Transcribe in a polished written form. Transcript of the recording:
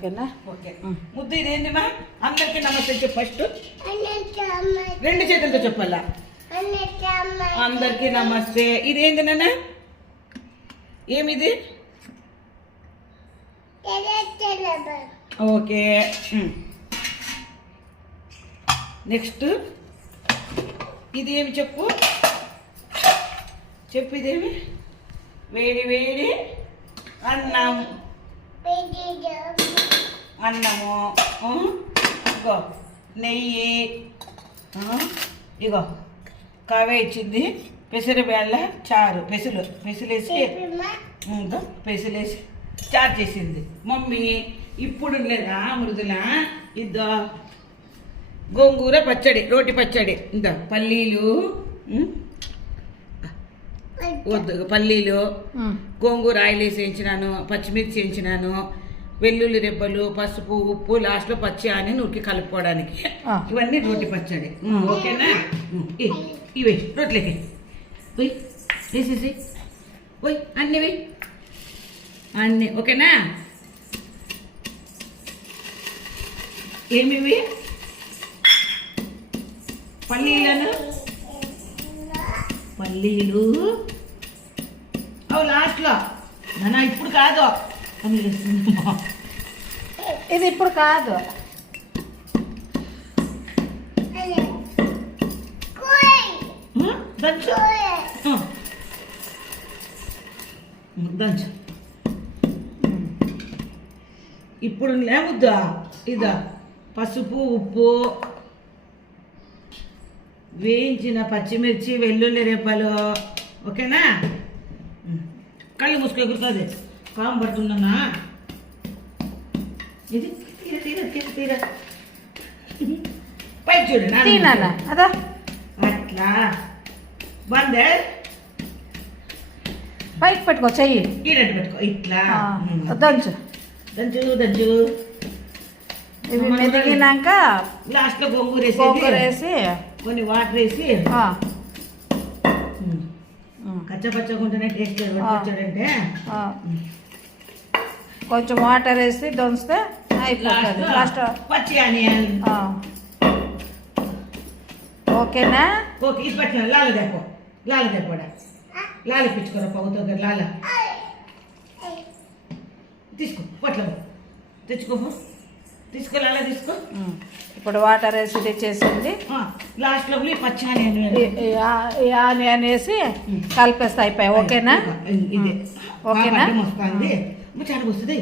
ఓకేనా? ఓకే. ముద్దు ఇదేంది మా? అందరికీ నమస్తే చెప్పు ఫస్ట్. రెండు చేతులతో చెప్పాలా? అందరికీ నమస్తే. ఇదేంది నాన్న? ఏమిది? ఓకే. నెక్స్ట్ ఇది ఏమి చెప్పు? చెప్పు ఇదేమి? వేడి వేడి అన్నం. అన్నము, ఇగో నెయ్యి, ఇగో కావే ఇచ్చింది, పెసరబేళ్ళ చారు, పెసులేసి పెసులేసి చారు చేసింది మమ్మీ. ఇప్పుడు లేదా మృదుల ఇద్దో గోంగూర పచ్చడి, రోటి పచ్చడి, ఇందా పల్లీలు, పల్లీలు గోంగూర ఆయిల్ వేసి వేయించినాను, పచ్చిమిర్చి వేయించినాను, వెల్లుల్లి రెబ్బలు, పసుపు, ఉప్పు, లాస్ట్లో పచ్చి ఆనియన్ ఉరికి కలుపుకోవడానికి. ఇవన్నీ రోటి పచ్చడి. ఓకేనా? ఇవి రోట్లకి పోయి వేసేసి పోయి అన్నీ వెయ్యి అన్నీ. ఓకేనా? ఏమివి? పల్లీలు అవు లాస్ట్లో నాన్న. ఇప్పుడు కాదు, ఇది ఇప్పుడు కాదు. దంచు దంచు. ఇప్పుడు లేముద్దా ఇదా పసుపు, ఉప్పు, వేయించిన పచ్చిమిర్చి, వెల్లుల్లి రెబ్బలు. ఓకేనా? కళ్ళు మూసుకు ఎగురుతుంది, పాము పడుతుందన్నా. ఇది తీర తీర తీర తీర పైకి చూడండి అదా అట్లా బందే పైకి పెట్టుకో, చెయ్యి ఈరెడ్డి పెట్టుకో ఇట్లా. దంచు దంచు దంచు. ఇవి మెదిగినాక లాస్ట్లో గోంగూర వేసి కొన్ని వాటర్ వేసి కచ్చపచ్చగా ఉంటేనే టేస్ట్ వచ్చాడంటే కొంచెం వాటర్ వేసి దొంచితే అయిపోతుంది. లాస్ట్ పచ్చి ఆనియన్. ఓకేనా? ఓకే. ఇది పచ్చిన లాలదేపోడా లాలిపించుకోరా పౌతో లాల తీసుకో, పొట్ల తీసుకో లాల తీసుకో. ఇప్పుడు వాటర్ వేసి తెచ్చేసింది. లాస్ట్లో పచ్చి ఆనియన్ వేసి కలిపేస్తే అయిపోయాయి. ఓకేనా? ఇదే ఓకేనా? వస్తుంది చాలా వస్తుంది.